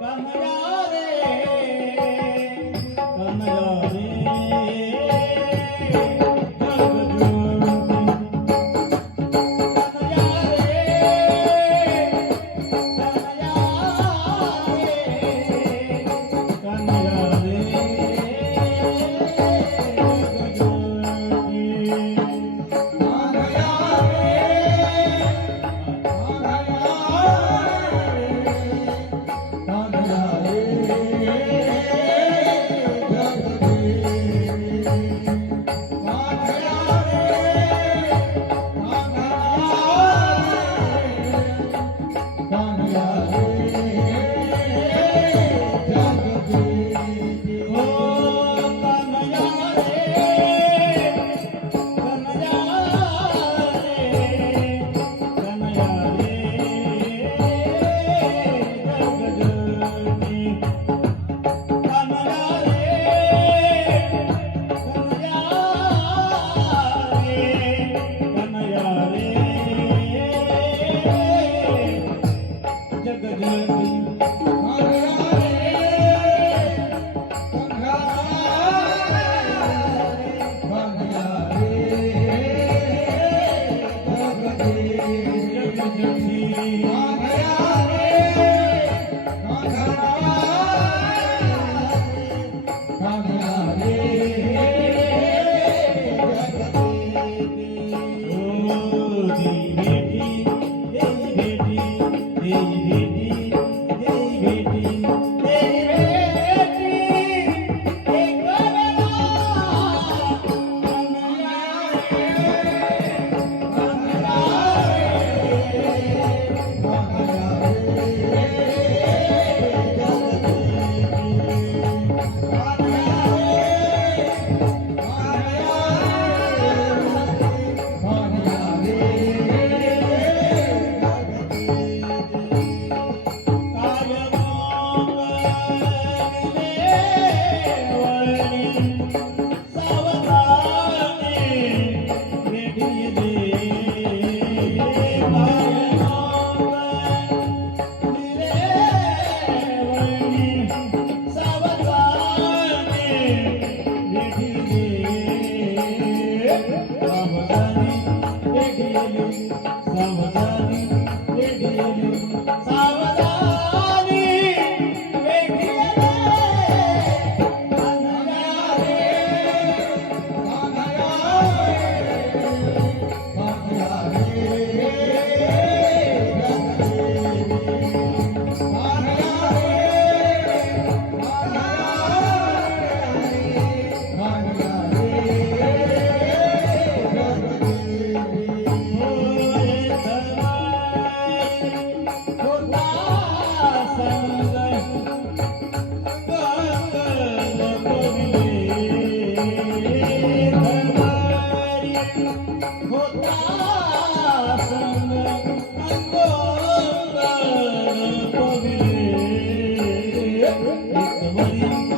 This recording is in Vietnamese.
कमरा रे कमरा रे Thank you.